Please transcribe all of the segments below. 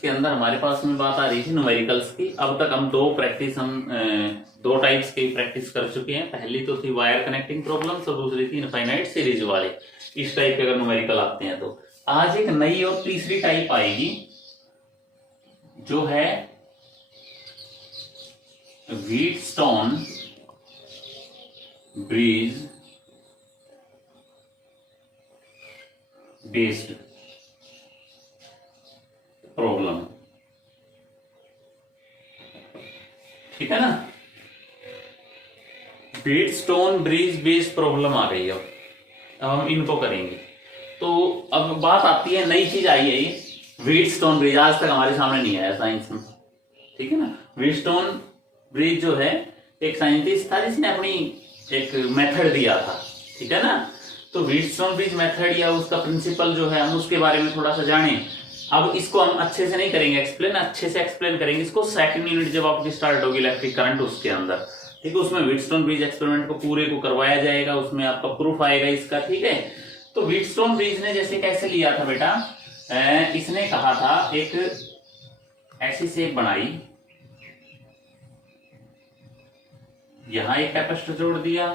के अंदर हमारे पास में बात आ रही थी न्यूमेरिकल्स की। अब तक हम दो टाइप्स की प्रैक्टिस कर चुके हैं। पहली तो थी वायर कनेक्टिंग प्रॉब्लम्स और दूसरी थी इनफाइनाइट सीरीज वाले। इस टाइप के अगर न्यूमेरिकल आते हैं तो आज एक नई और तीसरी टाइप आएगी जो है व्हीटस्टोन ब्रिज बेस्ड प्रॉब्लम। ठीक है ना, व्हीटस्टोन ब्रिज बेस्ड प्रॉब्लम आ गई। अब हम इनको करेंगे। तो अब बात आती है, नई चीज आई है ये व्हीटस्टोन ब्रिज, आज तक हमारे सामने नहीं आया साइंस में। ठीक है ना, व्हीटस्टोन ब्रिज जो है एक साइंटिस्ट था जिसने अपनी एक मेथड दिया था। ठीक है ना, तो व्हीटस्टोन ब्रिज मेथड या उसका प्रिंसिपल जो है हम उसके बारे में थोड़ा सा जानें। अब इसको हम अच्छे से नहीं करेंगे एक्सप्लेन, अच्छे से एक्सप्लेन करेंगे इसको सेकंड यूनिट जब आपकी स्टार्ट होगी इलेक्ट्रिक करंट उसके अंदर। ठीक है, उसमें व्हीटस्टोन ब्रिज एक्सपेरिमेंट को पूरे को करवाया जाएगा, उसमें आपका प्रूफ आएगा इसका। ठीक है, तो व्हीटस्टोन ब्रिज ने जैसे कैसे लिया था बेटा, इसने कहा था एक ऐसी शेप बनाई, यहां एक कैपेसिटर जोड़ दिया,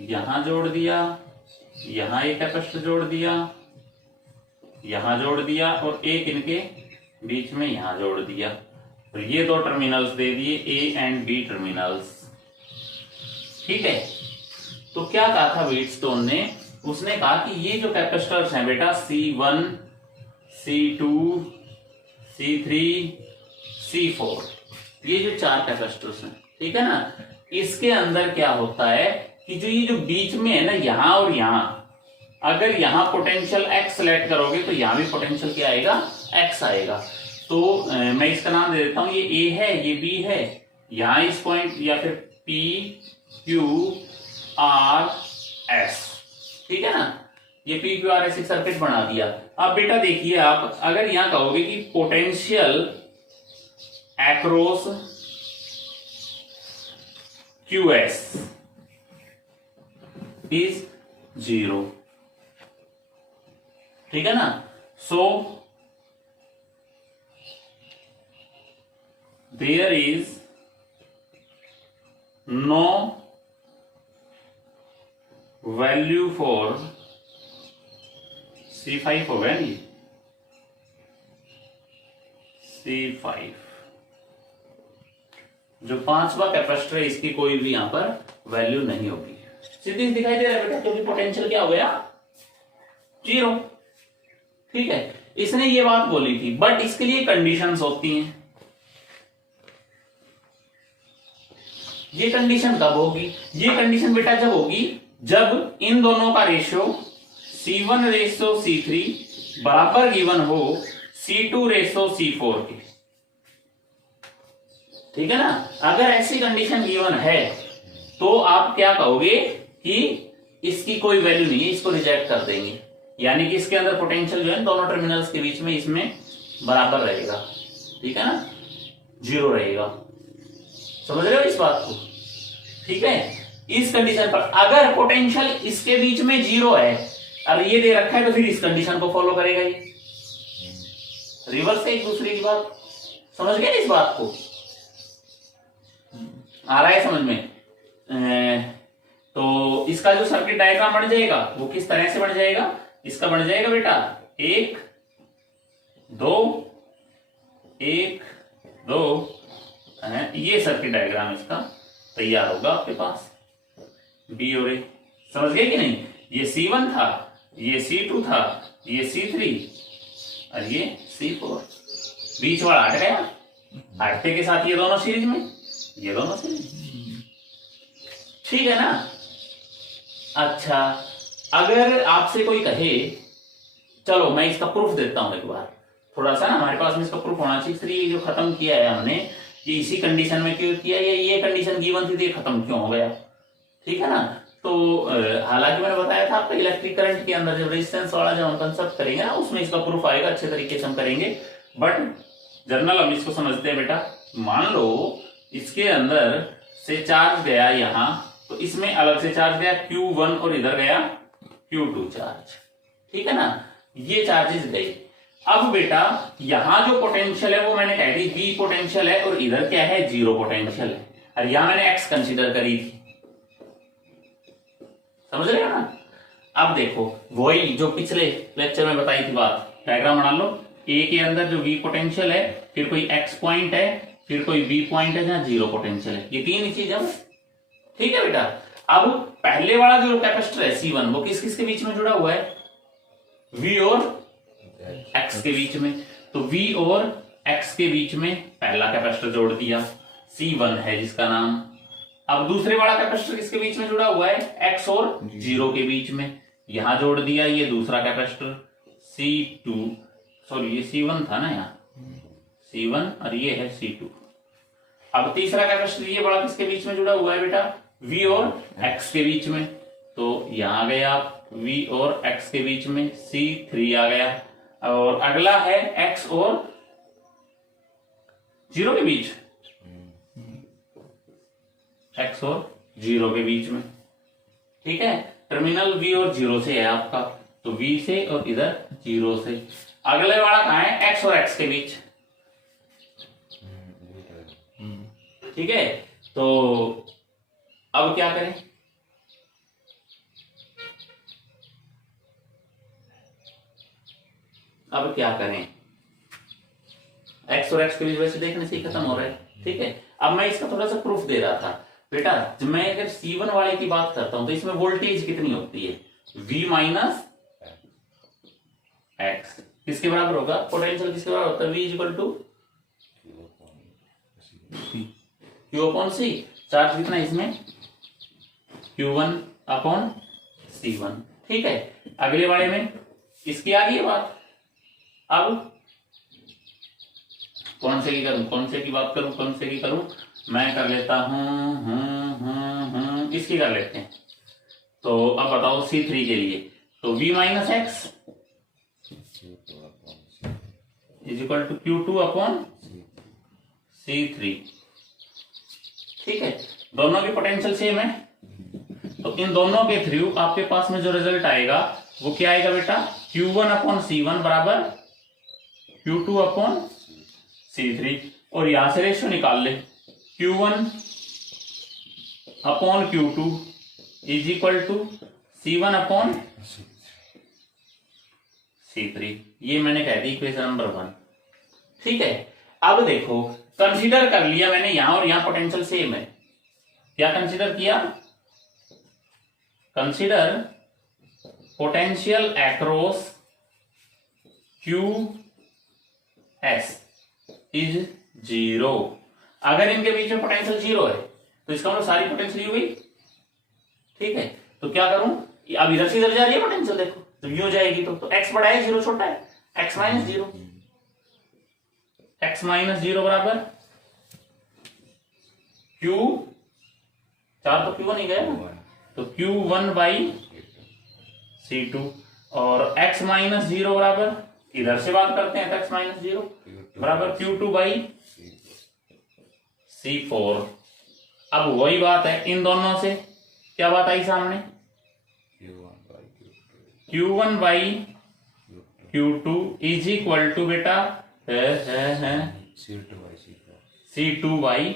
यहां जोड़ दिया, यहां एक कैपेसिटर जोड़ दिया, यहां जोड़ दिया और एक इनके बीच में यहां जोड़ दिया और ये दो टर्मिनल्स दे दिए ए एंड बी टर्मिनल्स। ठीक है, तो क्या कहा था व्हीटस्टोन ने, उसने कहा कि ये जो कैपेसिटर्स हैं बेटा C1, C2, C3, C4, ये जो चार कैपेसिटर्स हैं, ठीक है ना, इसके अंदर क्या होता है कि ये जो बीच में है ना, यहां और यहां, अगर यहां पोटेंशियल x सेलेक्ट करोगे तो यहां भी पोटेंशियल क्या आएगा, x आएगा। तो मैं इसका नाम दे देता हूं, ये A है, ये B है, यहां इस पॉइंट या फिर P Q R S। ठीक है ना, ये P Q R S एक सर्किट बना दिया। अब बेटा देखिए, आप अगर यहां कहोगे कि पोटेंशियल अक्रॉस QS इज 0, ठीक है ना, so there is no value for C5 हो गया नहीं, C5 जो पांचवा कैपेसिटर है इसकी कोई भी यहां पर वैल्यू नहीं होगी। सीधी दिखाई दे रहा है बेटा, क्योंकि पोटेंशियल क्या हो गया, 0। ठीक है, इसने ये बात बोली थी, बट इसके लिए कंडीशंस होती हैं। ये कंडीशन कब होगी, ये कंडीशन बेटा जब होगी जब इन दोनों का रेशियो C1 रेशियो C3 बराबर गिवन हो C2 रेशियो C4 के। ठीक है ना, अगर ऐसी कंडीशन गिवन है तो आप क्या कहोगे कि इसकी कोई वैल्यू नहीं है, इसको रिजेक्ट कर देंगे, यानी कि इसके अंदर पोटेंशियल जो है दोनों टर्मिनल्स के बीच में इसमें बराबर रहेगा। ठीक है ना, 0 रहेगा। समझ रहे हो इस बात को। ठीक है, इस कंडीशन पर अगर पोटेंशियल इसके बीच में 0 है, अब ये दे रखा है, तो फिर इस कंडीशन को फॉलो करेगा ये, रिवर्स है एक दूसरे की बात। समझ गए इस बात को, आ रहा है समझ में। तो इसका जो सर्किट डायग्राम बन जाएगा वो किस तरह से बन जाएगा, इसका बन जाएगा बेटा 1 2 1 2, ये सर्किट डायग्राम इसका तैयार होगा आपके पास, बी और ए। समझ गए कि नहीं, ये C1 था, ये C2 था, ये C3 और ये C4, बीच वाला हट गया, हटते के साथ ये दोनों सीरीज में, ये दोनों सीरीज। ठीक है ना। अच्छा, अगर आपसे कोई कहे, चलो मैं इसका प्रूफ देता हूं एक बार, थोड़ा सा ना हमारे पास में इसका प्रूफ होना चाहिए। इसलिए जो खत्म किया है हमने, ये इसी कंडीशन में क्यों किया, ये कंडीशन गिवन थी तो ये खत्म क्यों हो गया। ठीक है ना, तो हालांकि मैंने बताया था आपका इलेक्ट्रिक करंट के अंदर जब रेजिस्टेंस वाला जब हम कंसेप्ट करेंगे ना, उसमें इसका प्रूफ आएगा, अच्छे तरीके से हम करेंगे। बट जर्नल हम इसको समझते हैं बेटा। मान लो इसके अंदर से चार्ज गया यहां, तो इसमें अलग से चार्ज गया Q1 और इधर गया Q2 चार्ज। ठीक है ना, ये चार्जेस गई। अब बेटा यहां जो पोटेंशियल है वो मैंने कह दी V पोटेंशियल है और इधर क्या है, जीरो पोटेंशियल है, और यहां मैंने X कंसीडर करी थी, समझ रहे हो ना। अब देखो वही जो पिछले लेक्चर में बताई थी बात, डायग्राम बना लो। ए के अंदर जो V पोटेंशियल है, फिर कोई X पॉइंट है, फिर कोई B पॉइंट है जहां जीरो पोटेंशियल है, ये तीन ही चीज है, ठीक है बेटा। अब पहले वाला जो कैपेसिटर है C1 वो किस किस के बीच में जुड़ा हुआ है, V और X के बीच में, तो V और X के बीच में पहला कैपेसिटर जोड़ दिया, C1 है जिसका नाम। अब दूसरे वाला कैपेसिटर किसके बीच में जुड़ा हुआ है, X और जीरो के बीच में, यहां जोड़ दिया ये दूसरा कैपेसिटर C2, सॉरी ये C1 था ना, यहाँ C1 और ये है C2। अब तीसरा कैपेसिटर ये बड़ा किसके बीच में जुड़ा हुआ है बेटा, V और X के बीच में, तो यहां आ गया V और X के बीच में C3 आ गया। और अगला है X और जीरो के बीच, X और जीरो के बीच में, ठीक है। टर्मिनल V और जीरो से है आपका, तो V से और इधर जीरो से। अगले वाला कहां है, X और X के बीच, ठीक है। तो अब क्या करें, अब क्या करें, X और X के बीच वैसे देखने से ही खत्म हो रहा है, ठीक है। अब मैं इसका थोड़ा सा प्रूफ दे रहा था बेटा, जब मैं अगर C1 वाले की बात करता हूं तो इसमें वोल्टेज कितनी होती है, V माइनस X, किसके बराबर होगा, पोटेंशियल किसके बराबर होता है, V equal to Q upon C, charge कितना है इसमें, Q1 अपॉन C1, ठीक है। अगले वाले में इसकी आ गई बात। अब कौन से की करूं, कौन से की बात करूं, कौन से की करूं, मैं कर लेता हूं इसकी कर लेते हैं। तो अब बताओ C3 के लिए, तो V minus x is equal to Q2 upon C3, ठीक है। दोनों की पोटेंशियल सेम है, तो इन दोनों के थ्रू आपके पास में जो रिजल्ट आएगा वो क्या आएगा बेटा, Q1 अपॉन C1 बराबर Q2 अपॉन C3, और यहां से रेशियो निकाल ले, Q1 upon Q2 is equal to C1 upon C3, ये मैंने कह दी इक्वेशन नंबर 1, ठीक है। अब देखो कंसीडर कर लिया मैंने यहां और यहां पोटेंशियल सेम है, क्या कंसीडर किया, consider potential across QS is zero. अगर इनके बीच में पोटेंशियल जीरो है तो इसका मतलब सारी पोटेंशियल हुई, ठीक है। तो क्या करूं, अब इधर से इधर जा रही है पोटेंशियल, देखो तो यूं जाएगी तो x बड़ा है जीरो छोटा है, x minus zero, x minus zero बराबर Q, चार तो Q1 ही गया ना, तो Q1 बाई C2, और x माइनस जीरो बराबर, इधर से बात करते हैं तो x माइनस जीरो बराबर Q2 बाई C4। अब वही बात है, इन दोनों से क्या बात आई सामने, Q1 by Q2 is equal to बेटा C2 बाई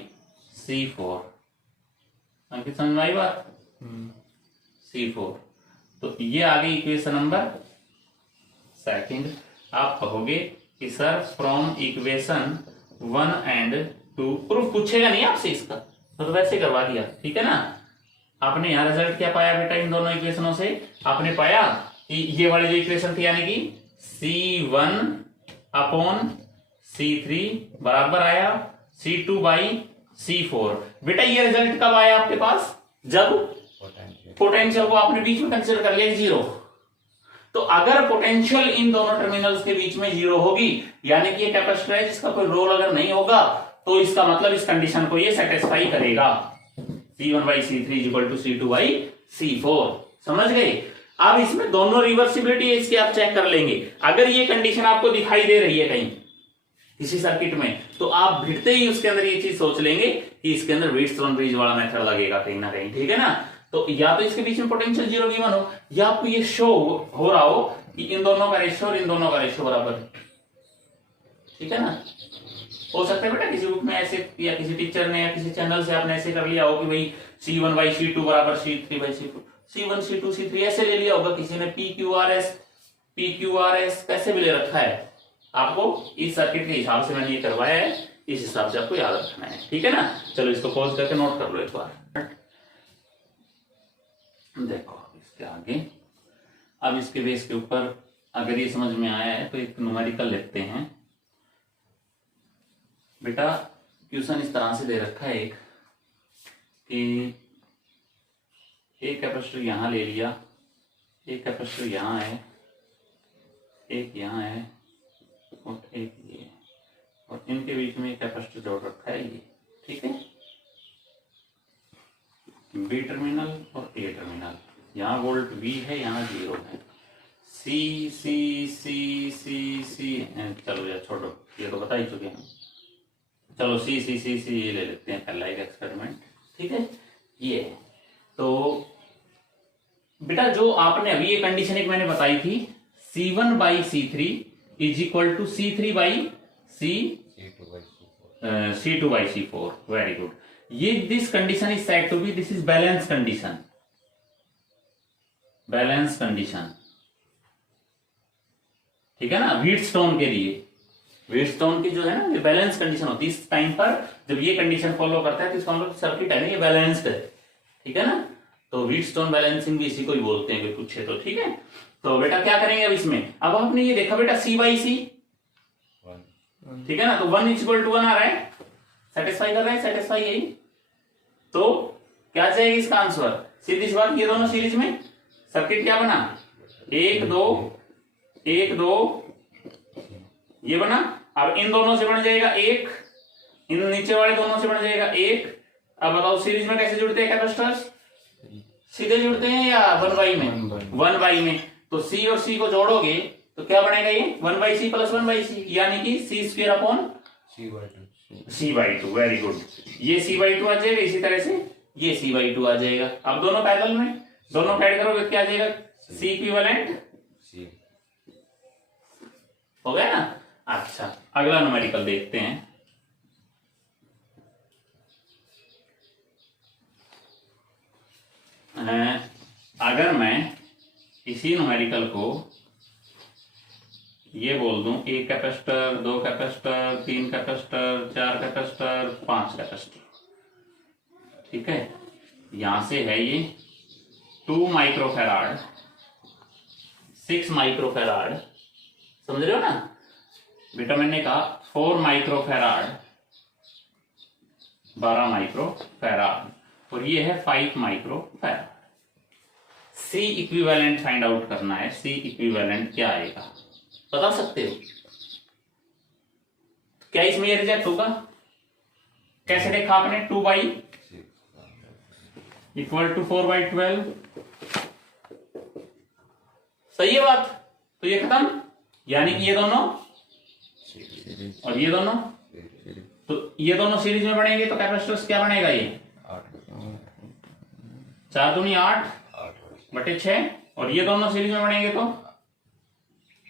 C4, अंकित समझ में आई बात, C4। तो ये आ गई इक्वेशन नंबर सेकंड। आप कहोगे कि sir from equation 1 and 2 proof पूछेगा नहीं आपसे इसका, तो वैसे करवा दिया, ठीक है ना। आपने यहाँ रिजल्ट क्या पाया बेटा, इन दोनों इक्वेशनों से आपने पाया कि ये वाली जो इक्वेशन थी यानी कि C1 अपॉन C3 बराबर आया C2 बाई C4। बेटा ये रिजल्ट कब आया आपके पास, जब पोटेंशियल को आपने बीच में कंसीडर कर लिया जीरो। तो अगर पोटेंशियल इन दोनों टर्मिनल्स के बीच में जीरो होगी, यानी कि ये कैपेसिटर है जिसका कोई रोल अगर नहीं होगा, तो इसका मतलब इस कंडीशन को ये सेटिस्फाई करेगा, C1 by C3 equal to C2 by C4। समझ गए। अब इसमें दोनों रिवर्सिबिलिटी है इसकी आप चेक कर लेंगे। अगर ये कंडीशन आपको दिखाई दे रही है कहीं किसी सर्किट में, तो आप भिड़ते ही उसके अंदर ये चीज सोच लेंगे कि इसके अंदर व्हीटस्टोन ब्रिज वाला मेथड लगेगा कहीं ना कहीं, ठीक है ना। तो या तो इसके बीच में पोटेंशियल जीरो गिवन हो, या आपको ये शो हो रहा हो कि इन दोनों का रेशियो और इन दोनों का रेशियो बराबर, ठीक है ना। हो सकता है बेटा किसी बुक में ऐसे, या किसी टीचर ने या किसी चैनल से आपने ऐसे कर लिया हो कि भाई C1/C2 बराबर C3/C2, C1 C2 C3 ऐसे ले लिया होगा किसी ने, PQRS कैसे भी ले रखा है। आपको इस सर्किट के हिसाब से मैंने ये करवाया है, इस हिसाब से आपको याद रखना है, ठीक है ना। चलो इसको पॉज करके नोट कर लो एक बार। देखो इसके आगे, अब इसके बेस के ऊपर अगर ये समझ में आया है तो एक न्यूमेरिकल लिखते हैं। बेटा क्वेश्चन इस तरह से दे रखा है एक कि एक कैपेसिटर यहां ले लिया, एक कैपेसिटर यहां है, एक यहां है और एक ये, और इनके बीच में एक कैपेसिटर जोड़ रखा है ये, ठीक है। बी टर्मिनल और ए टर्मिनल, यहाँ वोल्ट V है, यहाँ 0 है। C C C C C, चलो यार छोड़ो, ये तो बता ही चुके हैं। चलो C C C C ये ले लेते हैं पहला एक एक्सपेरिमेंट, ठीक है। ये तो बेटा जो आपने अभी ये कंडीशन एक मैंने बताई थी, C1/C3 is equal to C2/C4, very good. ये this condition is said to be, this is balance condition, balance condition, ठीक है ना। व्हीटस्टोन के लिए, व्हीटस्टोन की जो है ना ये बैलेंस कंडीशन होती है। इस टाइम पर जब ये कंडीशन फॉलो करता है तो इसका मतलब सर्किट है ना ये बैलेंस्ड है, ठीक है ना। तो व्हीटस्टोन बैलेंसिंग भी इसी को ही बोलते हैं, कोई पूछे तो, ठीक है। तो बेटा क्या करेंगे अब इसमें, अब आपने ये देखा बेटा C/C, ठीक है ना, तो 1 = 1 आ रहा है, सेटिस्फाई कर रहा है, सेटिस्फाई यही। तो क्या चाहिए इसका आंसर, सीधी सी बात, ये दोनों सीरीज में सर्किट क्या बना, 1 2 1 2 ये बना। अब इन दोनों से बन जाएगा 1, इन नीचे वाले दोनों से बन जाएगा 1। अब बताओ सीरीज में कैसे जुड़ते हैं कैपेसिटर्स, सीधे जुड़ते हैं या 1/, में 1/, में। तो C और C को जोड़ोगे तो क्या बनेगा, ये 1/C + 1/C, यानी कि C²/C/2, वेरी गुड। ये C/2 आ जाएगा, इसी तरह से ये C/2 आ जाएगा। अब दोनों पैरेलल में, दोनों ऐड करोगे क्या आ जाएगा, C=C हो गया ना। अच्छा अगला न्यूमेरिकल देखते हैं। अगर मैं इसी न्यूमेरिकल को ये बोल दूं, 1 capacitor, 2 capacitor, 3 capacitor, 4 capacitor, 5 capacitor, ठीक है। यहां से है ये 2 माइक्रोफैराड, 6 माइक्रोफैराड, समझ रहे हो ना बेटा। मैंने कहा 4 माइक्रोफैराड, 12 माइक्रोफैराड, और ये है 5 microfarad. C equivalent find out करना है। C इक्विवेलेंट क्या आएगा बता सकते हो, क्या इसमें ये रिजेक्ट होगा, कैसे देखा आपने, 2/, = 4/12, सही है बात। तो ये खत्म, यानी कि ये दोनों और ये दोनों, तो ये दोनों सीरीज में बनेंगे तो कैपेसिटर्स क्या बनेगा, ये 4 दूनी 8/6, और ये दोनों सीरीज में बनेंगे तो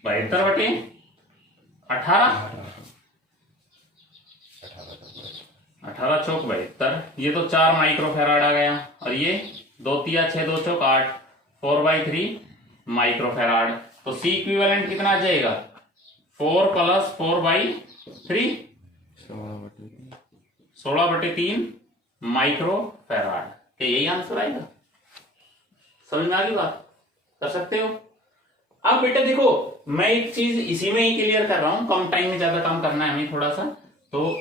72/18, 18 चौक 72, ये तो 4 माइक्रोफैराड आ गया, और ये 2 3 6 2 चौक 8, 4/3 माइक्रोफैराड। तो C इक्विवेलेंट कितना आ जाएगा, 4 + 4/3, 16/3 माइक्रोफैराड। यही आंसर आएगा, समझ में आ गई बात, कर सकते हो। अब बेटा देखो मैं एक चीज इसी में ही क्लियर कर रहा हूं, कम टाइम में ज्यादा काम करना है हमें थोड़ा सा, तो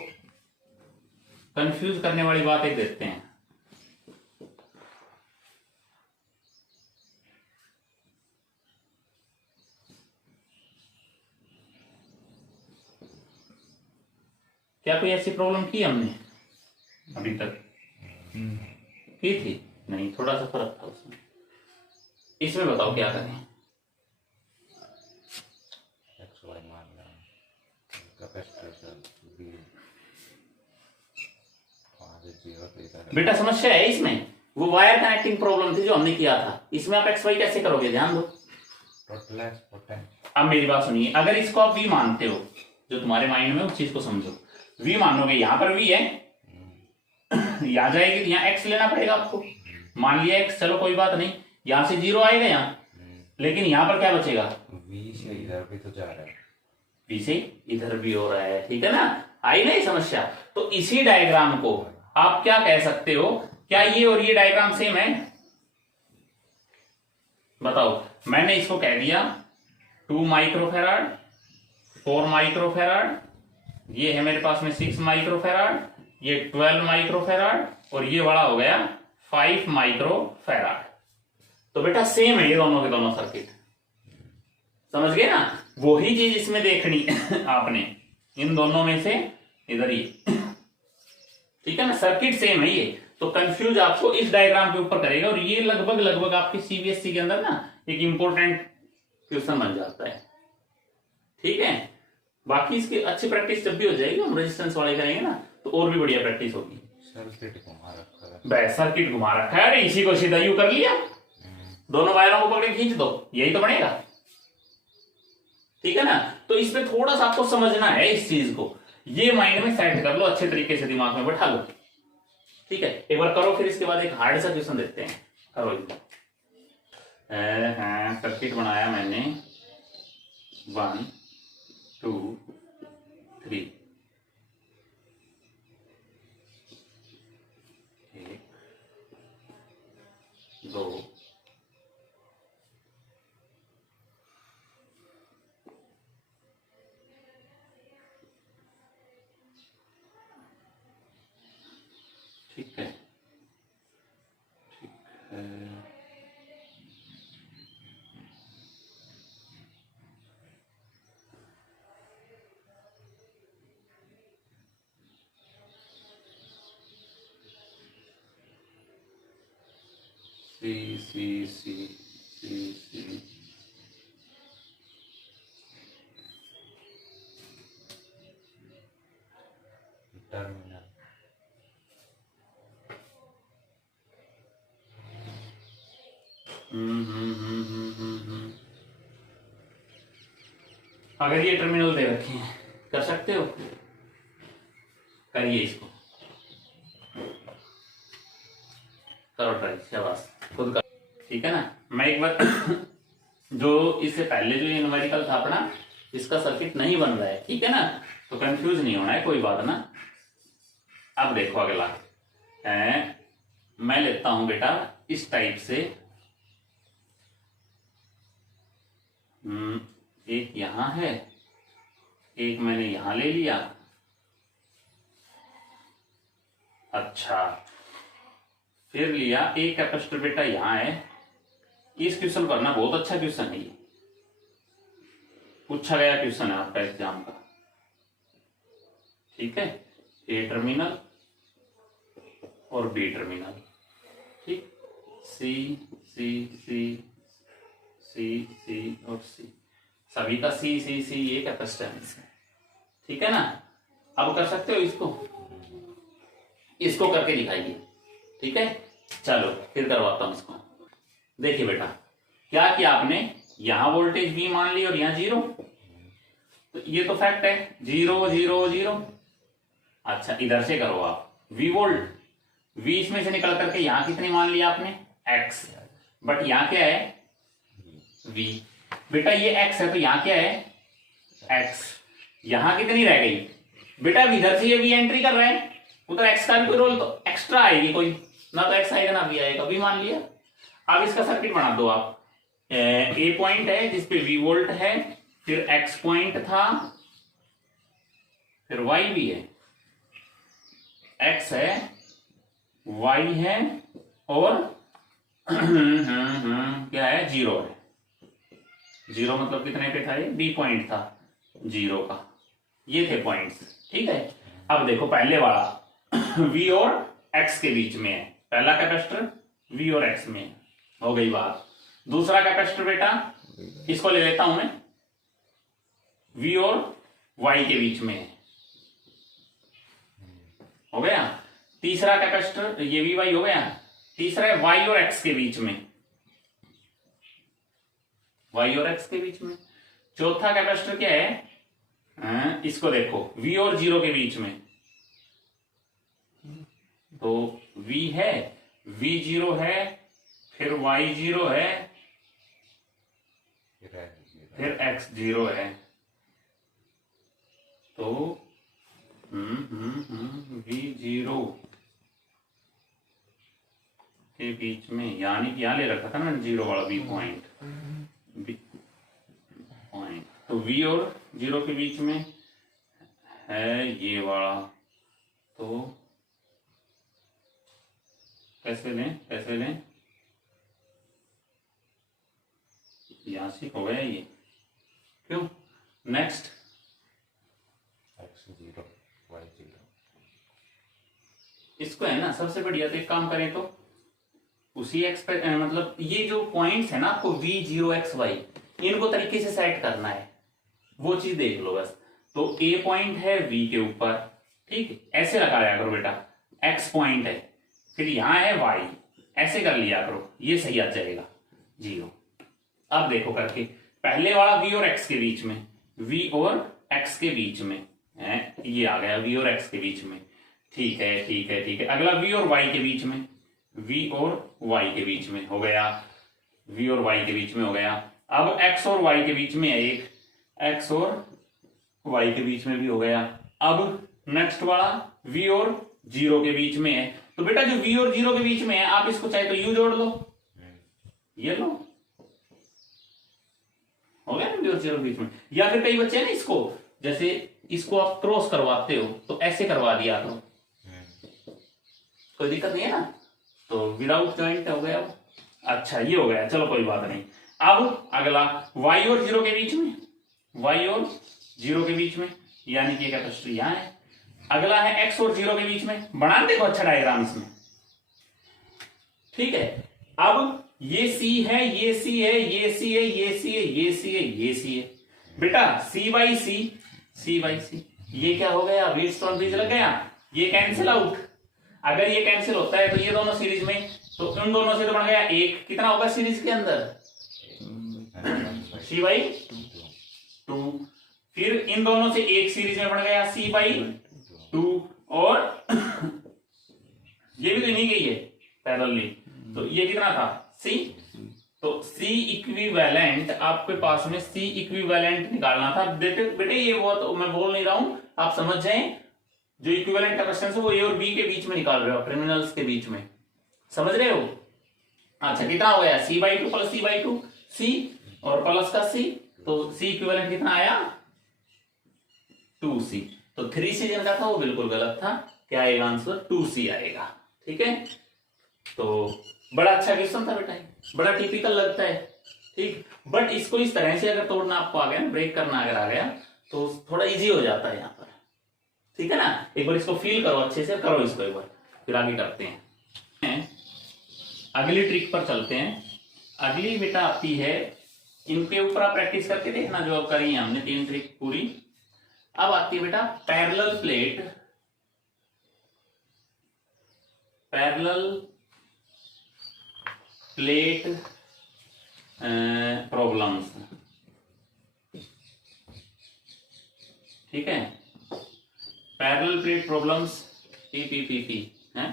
कंफ्यूज करने वाली बात एक देखते हैं। क्या कोई ऐसी प्रॉब्लम की हमने अभी तक, की थी नहीं, थोड़ा सा फर्क था उसमें। इसमें बताओ क्या करें, बेटा समस्या है इसमें, वो वायर कनेक्टिंग प्रॉब्लम थी जो हमने किया था। इसमें आप XY कैसे करोगे, ध्यान दो। अब मेरी बात सुनिए, अगर इसको आप V मानते हो जो तुम्हारे माइंड में उस चीज को समझो। v मानोगे यहां पर v है, यहां जाएगी तो यहाँ x लेना पड़ेगा आपको। मान लिया x, चलो कोई बात नहीं, यहां से 0 आएगा यहाँ, लेकिन यहां पर क्या बचेगा, v से इधर भी तो जा रहा है, v से इधर भी हो रहा है, ठीक है ना, आई नहीं समस्या। तो इसी डायग्राम को आप क्या कह सकते हो, क्या ये और ये डायग्राम सेम है, बताओ। मैंने इसको कह दिया 2 माइक्रोफेराड, 4 माइक्रोफेराड, ये है मेरे पास में 6 माइक्रोफेराड, ये 12 माइक्रोफेराड, और ये बड़ा हो गया 5 माइक्रोफेराड। तो बेटा सेम है ये दोनों के दोनों सर्किट, समझ गए ना। वही चीज इसमें देखनी आपने, इन दोनों में से इधर ही, ठीक है ना, सर्किट सेम है ये। तो कंफ्यूज आपको इस डायग्राम के ऊपर करेगा, और ये लगभग लगभग आपके सीबीएसई के अंदर ना एक इंपॉर्टेंट क्वेश्चन बन जाता है, ठीक है। बाकी इसकी अच्छी प्रैक्टिस जब भी हो जाएगी, हम रेजिस्टेंस वाले करेंगे ना, तो और भी बढ़िया प्रैक्टिस होगी। सर्किट घुमा रखा है, बस सर्किट घुमा रखा है, अरे इसी को सीधा यू कर लिया, दोनों वायरों को पकड़ के खींच दो, यही तो बनेगा, ठीक है ना। तो इसमें थोड़ा सा आपको समझना है इस चीज को, ये माइंड में सेट कर लो, अच्छे तरीके से दिमाग में बैठा लो, ठीक है। एक बार करो, फिर इसके बाद एक हार्ड सा क्वेश्चन देखते हैं, करो। सर्किट बनाया मैंने 1 2 3, 1 2 ठीक है, ठीक है। सी टर्मिनल, अगर ये टर्मिनल दे रखे हैं, कर सकते हो, करिए इसको, करो ट्राई, शाबाश, खुद कर, ठीक है ना। मैं एक बार जो इससे पहले जो ये न्यूमेरिकल था अपना, इसका सर्किट नहीं बन रहा है, ठीक है ना, तो कंफ्यूज नहीं होना है, कोई बात ना। अब देखो अगला है, मैं लेता हूं बेटा इस टाइप से, एक यहां है, एक मैंने यहां ले लिया, अच्छा, फिर लिया एक कैपेसिटर बेटा यहां है। इस क्वेश्चन पर ना बहुत अच्छा क्वेश्चन है, ये पूछा गया क्वेश्चन है आपका एग्जाम का, ठीक है। ए टर्मिनल और बी टर्मिनल, ठीक, सी सी सी सी सी और सी, सभी का सी सी सी ये कैपेसिटेंस है, ठीक है ना। अब कर सकते हो इसको करके दिखाइए, ठीक है। चलो फिर करवाता हूं इसको। देखिए बेटा, क्या किया आपने, यहां वोल्टेज V मान ली और यहां 0, तो ये तो फैक्ट है, 0 0 0। अच्छा इधर से करो आप, V वोल्ट, V इसमें से निकल करके यहां कितनी मान लिया आपने, X, बट यहां क्या है, V। बेटा ये X है तो यहां क्या है, X, यहां कितनी रह गई बेटा, इधर से ये V एंट्री कर रहे हैं, उधर X का भी कोई रोल तो एक्स्ट्रा आएगी कोई, ना तो X आएगा ना V आएगा, V मान लिया। अब इसका सर्किट बना दो आप, A पॉइंट है जिसपे V वोल्ट है, फिर X पॉइंट था, फिर Y भी है, X है, Y है, और क्या है, 0 है। 0 मतलब कितने पे था ये, B पॉइंट था 0 का, ये थे पॉइंट्स, ठीक है। अब देखो पहले वाला V और X के बीच में है, पहला कैपेसिटर V और X में हो गई बात। दूसरा कैपेसिटर बेटा इसको ले लेता हूं मैं, V और Y के बीच में है, हो गया। तीसरा कैपेसिटर ये VY हो गया, तीसरा है Y और X के बीच में, Y और X के बीच में। चौथा कैपेसिटर क्या है, इसको देखो v और 0 के बीच में, तो v है, v0 है, फिर y0 है, फिर x0 है। तो v0 के बीच में, यानी कि यहां ले रखा था ना 0 वाला v पॉइंट, तो v और 0 के बीच में है ये वाला। तो कैसे लें यहां से हो गया ये, क्यों? नेक्स्ट x0 y0, इसको है ना सबसे बढ़िया, तो एक काम करें तो उसी मतलब ये जो पॉइंट्स है ना आपको v0 xy, इनको तरीके से सेट करना है, वो चीज देख लो बस। तो a पॉइंट है v के ऊपर, ठीक, ऐसे लगाया करो बेटा, x पॉइंट है, फिर यहां है y, ऐसे कर लिया करो, ये सही आ जाएगा 0। अब देखो करके, पहले वाला v और x के बीच में, v और x के बीच में है, ये आ गया v और x के बीच में, ठीक है। अगला v और y के बीच में, v और y के बीच में हो गया, v और y के बीच में हो गया। अब x और y के बीच में है एक, x और y के बीच में भी हो गया। अब नेक्स्ट वाला v और 0 के बीच में है, तो बेटा जो v और 0 के बीच में है, आप इसको चाहे तो u जोड़ लो, ये लो, हो गया ना v और 0 के बीच में। या फिर कई बच्चे हैं ना, इसको जैसे इसको आप क्रॉस करवाते हो तो ऐसे करवा दिया करो, कोई दिक्कत नहीं है ना, तो विदाउट जॉइंट हो गया। अच्छा ये हो गया, चलो कोई बात नहीं। अब अगला y और 0 के बीच में, y और 0 के बीच में, यानी कि कैपेसिटर यहां है। अगला है x और 0 के बीच में, बना देखो अच्छा डायग्राम इसमें, ठीक है। अब ये c है, ये c है, ये c है, ये c है, ये c है, ये c है, बेटा c बाई c, ये क्या हो गया, व्हीटस्टोन ब्रिज लग गया, ये कैंसिल आउट। अगर ये कैंसिल होता है तो ये दोनों सीरीज में, तो उन दोनों से तो बन गया एक, कितना होगा सीरीज के अंदर, c बाई 2, फिर इन दोनों से एक सीरीज में बन गया c बाई 2, और ये भी तो नहीं गई है पैरेलली, तो ये कितना था c, तो c इक्विवेलेंट, आपके पास में c इक्विवेलेंट निकालना था। बेटे ये वो तो मैं बोल नहीं रहा हूं, आप समझ जाएं, जो इक्विवेलेंट का क्वेश्चन है वो a और b के बीच में निकाल रहे हो, टर्मिनल्स के बीच में, समझ रहे हो। अच्छा कितना हो गया, c by 2 plus c by 2, c और प्लस का c, तो c इक्विवेलेंट कितना आया 2c, तो 3c जिनका था वो बिल्कुल गलत था, क्या आएगा आंसर 2c आएगा, ठीक है। तो बड़ा अच्छा क्वेश्चन था बेटा, बड़ा टिपिकल लगता है, ठीक, बट इसको इस तरह से अगर तोड़ना आपको आ गया, ब्रेक करना अगर आ गया, तो थोड़ा इजी हो जाता है यहाँ पर, ठीक है ना। एक बार इसको फील करो अच्छे से, करो इसको एक बार, फिर आगे करते हैं, अगली ट्रिक पर चलते हैं। अगली बेटा आती है, इनके ऊपर आप प्रैक्टिस करके देखना, जो अब करी है हमने 3 ट्रिक पूरी। अब आती है बेटा पैरेलल प्लेट प्रॉब्लम्स, ठीक है, पैरेलल प्लेट प्रॉब्लम्स पीपीपीपी है।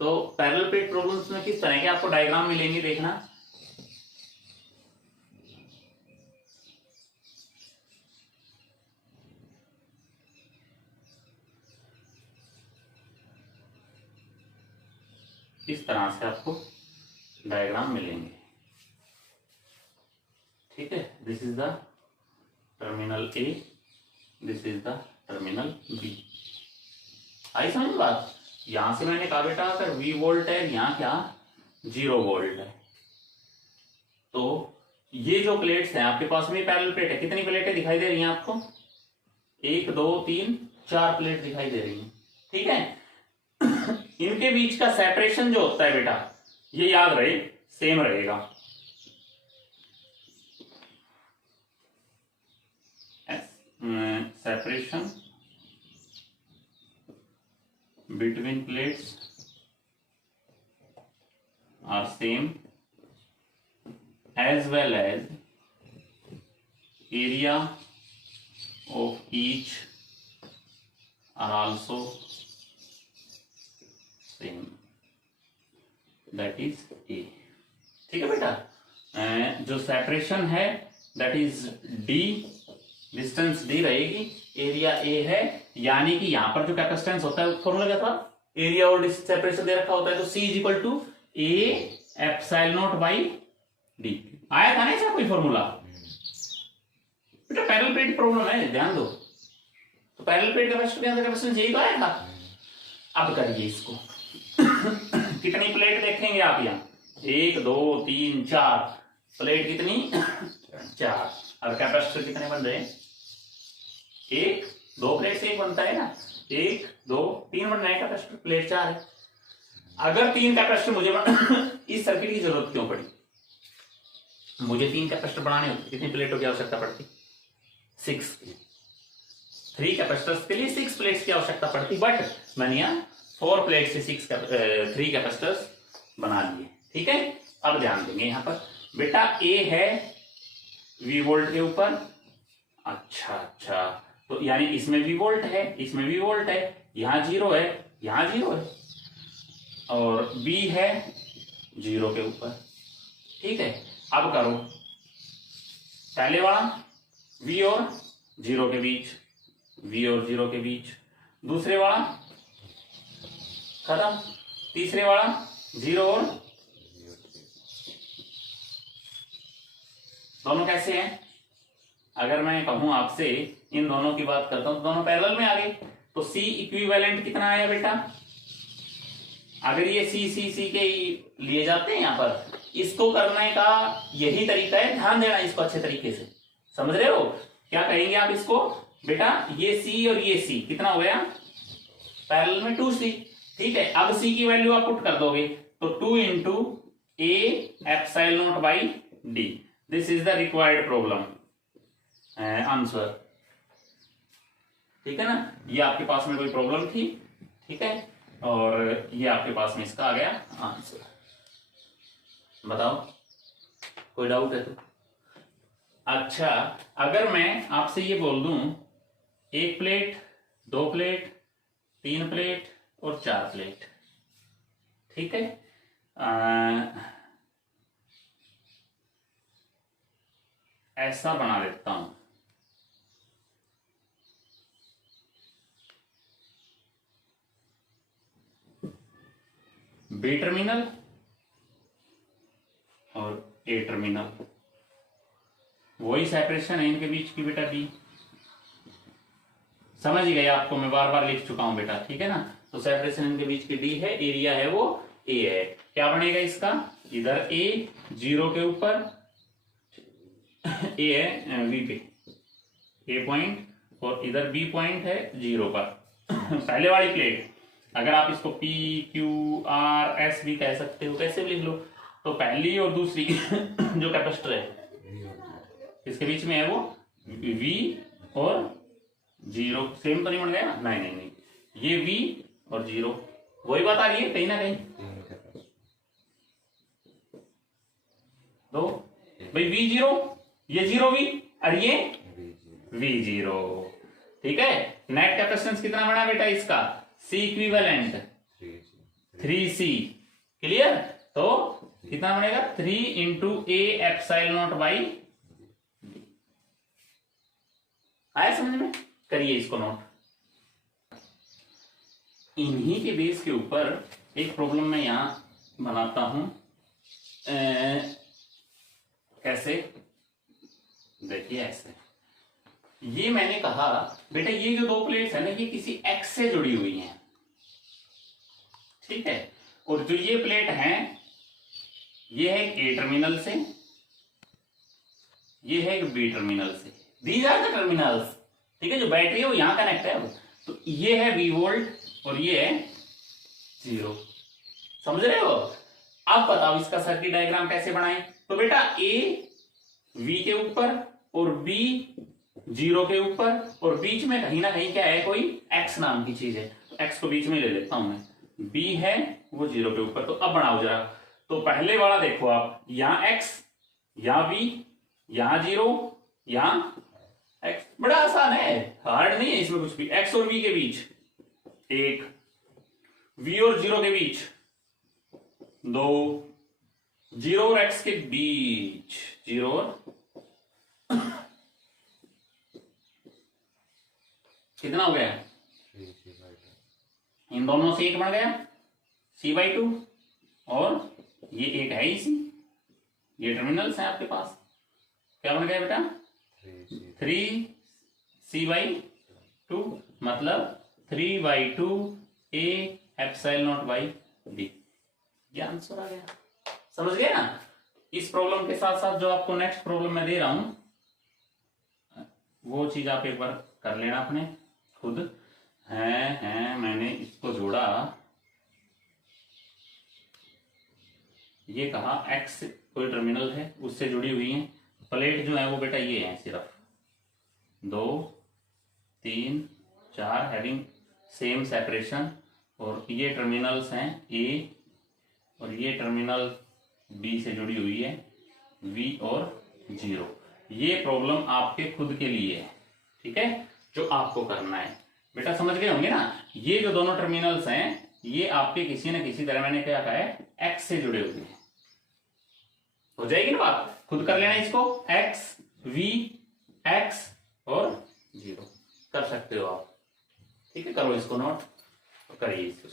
तो पैरेलल प्लेट प्रॉब्लम्स में किस तरह के आपको डायग्राम मिलेंगे, देखना। इस तरह से आपको डायग्राम मिलेंगे, ठीक है। This is the terminal A, this is the terminal B. आई समझ बात। यहां से मैंने कहा बेटा अगर V वोल्ट है, यहाँ क्या 0 वोल्ट है, तो ये जो प्लेट्स हैं आपके पास में, पैरेलल प्लेट है, कितनी प्लेटें दिखाई दे रही हैं आपको, 1 2 3 4 प्लेट दिखाई दे रही हैं, ठीक है। इनके बीच का सेपरेशन जो होता है बेटा, ये याद रहे सेम रहेगा, separation between plates are same as well as area of each are also same, that is A। ठीक है बेटा, जो सेपरेशन है that is D, distance D रहेगी, एरिया A है, यानी कि यहां पर जो कैपेसिटेंस होता है फॉर्मूला क्या था, एरिया और सेपरेशन दे रखा होता है, तो C is equal to A epsilon not by D। आया था ना ऐसा कोई फॉर्मूला बेटा? पैरेलल प्लेट प्रॉब्लम है, ध्यान दो। तो पैरेलल प्लेट कैपेसिटर के अंदर कैपेसिटेंस यही तो आया था। अब करिए इसको कितनी प्लेट देखेंगे आप यहाँ, 1 2 3 4 प्लेट कितनी 4, और कैपेसिटर कितने बन रहे हैं, 1 2 प्लेट से एक बनता है ना, 1 2 3 बन रहे हैं कैपेसिटर, प्लेट 4 है। अगर 3 कैपेसिटर मुझे इस सर्किट की जरूरत क्यों पड़ी, मुझे 3 कैपेसिटर बनाने होते, कितनी प्लेटों की आवश्यकता पड़ती, 6। 3 कैपेसिटर्स के लिए 6 प्लेट्स की आवश्यकता पड़ती, बट मैंने यहाँ 4 प्लेट से 3 कैपेसिटर्स बना दिए। ठीक है, अब ध्यान देंगे यहाँ पर बेटा, ए है V वोल्ट के ऊपर, अच्छा, तो यानी इसमें V वोल्ट है, इसमें V वोल्ट है, यहाँ 0 है, यहाँ 0 है, और B है 0 के ऊपर। ठीक है, अब करो पहले वाला V और 0 के बीच, V और 0 के बीच, दूसरे वाला खत्म, तीसरे वाला 0 और दोनों कैसे हैं, अगर मैं कहूं आपसे इन दोनों की बात करता हूं तो दोनों पैरेलल में आ गए, तो C इक्विवेलेंट कितना आया बेटा, अगर ये C के लिए जाते हैं यहाँ पर, इसको करने का यही तरीका है, ध्यान देना इसको अच्छे तरीके से, समझ रहे हो क्या कहेंगे आप इसको बेटा, ये C और ये C कितना हो गया पैरेलल में 2C। ठीक है, अब C की वैल्यू आप पुट कर दोगे तो 2 into A epsilon not by D, this is the required problem answer. ठीक है ना, ये आपके पास में कोई प्रॉब्लम थी, ठीक है, और ये आपके पास में इसका आ गया आंसर। बताओ कोई डाउट है तो? अच्छा, अगर मैं आपसे ये बोल दूं 1 प्लेट 2 प्लेट 3 प्लेट और 4 प्लेट, ठीक है, ऐसा बना देता हूं, B टर्मिनल और A टर्मिनल, वही सेपरेशन है इनके बीच की बेटा B, समझ ही गए आपको, मैं बार बार लिख चुका हूं बेटा, ठीक है ना। तो सेपरेशन इनके बीच की D है, एरिया है वो A है, क्या बनेगा इसका, इधर A 0 के ऊपर, A है V पे A पॉइंट, और इधर B पॉइंट है 0 पर पहले वाली प्लेट, अगर आप इसको P Q R S भी कह सकते हो, कैसे भी लिख लो, तो पहली और दूसरी जो कैपेसिटर है इसके बीच में है वो V और 0, सेम तो नहीं बन गया, नहीं, ये V और 0, वही बात आ रही है कहीं ना कहीं, तो भाई V0, ये 0V और ये V0, ठीक है। नेट कैपेसिटेंस कितना बना बेटा इसका, C इक्विवेलेंट 3C, क्लियर, तो कितना बनेगा 3 into A epsilon not by, आया समझ में, करिए इसको नोट। इन्हीं के बेस के ऊपर एक प्रॉब्लम मैं यहां बनाता हूं, कैसे, देखिए ऐसे, ये मैंने कहा बेटा ये जो 2 प्लेट्स है ना, ये किसी एक्स से जुड़ी हुई हैं, ठीक है, और जो ये प्लेट है ये है एक A टर्मिनल से, ये है एक B टर्मिनल से, दीज आर द टर्मिनल्स, ठीक है, जो बैटरी है वो यहां कनेक्ट है, तो ये है V वोल्ट और ये है 0, समझ रहे हो। अब बताओ इसका सर्किट डायग्राम कैसे बनाएं, तो बेटा A V के ऊपर और B 0 के ऊपर, और बीच में कहीं ना कहीं क्या है, कोई X नाम की चीज है, तो X को बीच में ले लेता हूं मैं, B है वो 0 के ऊपर, तो अब बनाओ जरा, तो पहले वाला देखो आप, यहां X, यहां V, यहां 0, यहां एक्स बड़ा आसान है, हार्ड नहीं है इसमें कुछ भी। एक्स और वी के बीच 1, वी और 0 के बीच 2, 0 और एक्स के बीच 0 और कितना हो गया? 3c/2। इन दोनों से एक बन गया c/2 और ये एक है इसी, ये टर्मिनल्स हैं आपके पास, क्या बन गया बेटा? 3c/2 मतलब 3/2 a एप्सिलॉन बाई b। ये आंसर आ गया, समझ गए ना? इस प्रॉब्लम के साथ साथ जो आपको नेक्स्ट प्रॉब्लम मैं दे रहा हूं वो चीज आप एक बार कर लेना अपने खुद। है मैंने इसको जोड़ा, ये कहा x कोई टर्मिनल है उससे जुड़ी हुई है, प्लेट जो है वो बेटा ये है, सिर्फ 2, 3, 4 हैविंग सेम सेपरेशन, और ये टर्मिनल्स हैं a और ये टर्मिनल b से जुड़ी हुई है v और 0। ये प्रॉब्लम आपके खुद के लिए है, ठीक है, जो आपको करना है बेटा, समझ गए होंगे ना? ये जो दोनों टर्मिनल्स हैं ये आपके किसी न किसी तरह, मैंने क्या कहा है, x से जुड़े हुए हैं। हो जाएगी ना बात? खुद कर लेना इसको, x v x और 0 कर सकते हो आप, ठीक है? करो इसको नोट, करिए इसको।